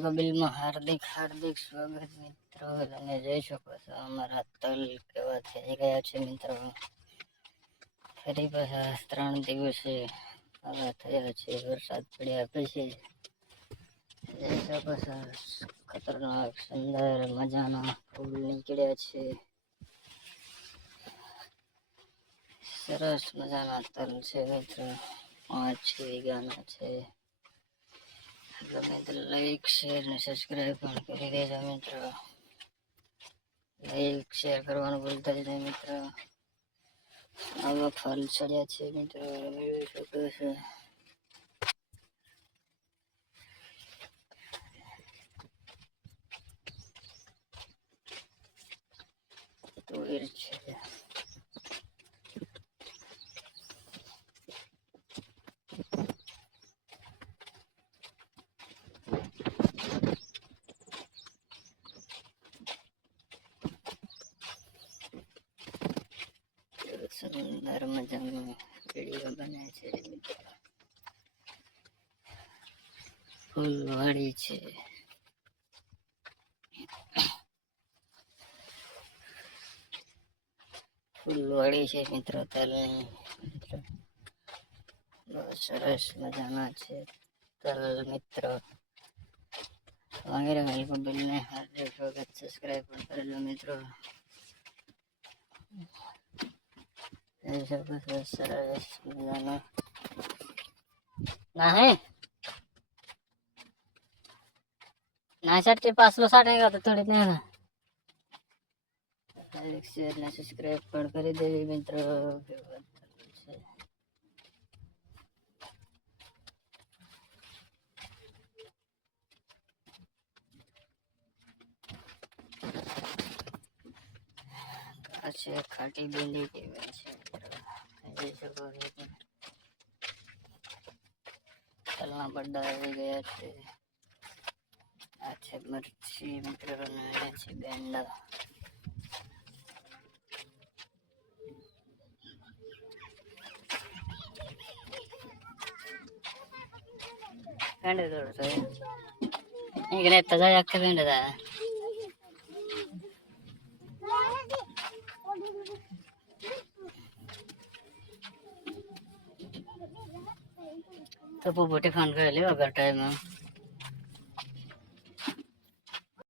વેલકમ બિલમાં હાર્દિક હાર્દિક સ્વાગત મિત્રો. તમે જોઈ શકો છો અમારા તલ કેવા થઈ ગયા છે મિત્રો. ફરી પાછા 3 દિવસે આવા થયા છે. વરસાદ પડ્યા પછી જોઈ શકો છો ખતરનાક સુંદર મજાના ફૂલ નીકળ્યા છે. સરસ મજાના તલ છે મિત્રો. 5-6 વીઘાના છે. ગમે તો લાઈક શેર ને સબસ્ક્રાઈબ પણ કરી દેજો મિત્રો. લાઈક શેર કરવાનું ભૂલતા જ નહીં મિત્રો. આવા ફળ ચડ્યા છે મિત્રો. મેળવી શકો છો. તુવેર છે. સુંદર મજાનો વિડીયો બને છે મિત્રો. ફૂલવાડી છે. ફૂલવાડી છે મિત્રો. તલની મિત્રો બહુ સરસ મજાના છે તલ મિત્રો. વગેરે વેલકમ બિલને હાર્દિક સ્વાગત. સબસ્ક્રાઈબ પણ કરજો મિત્રો. સરસ મજાનો ના હે ના સાठ के 560 आएगा तो थोड़ी नहीं होगा. लाइक शेयर ने सब्सक्राइब પણ કરી દેવી મિત્રો. આ છે ખાટી ભીંડી કહેવાય છે મિત્રો. તલના બડા આવી ગયા છે. આ છે મરચી મિત્રો. અને આ છે બેંડા. બેંડે થોડો તો ಈಗ ತಾಜಾ ಯಾಕೆ ಬೆಂಡದ तो वो बोटे खान कर ले अगर टाइम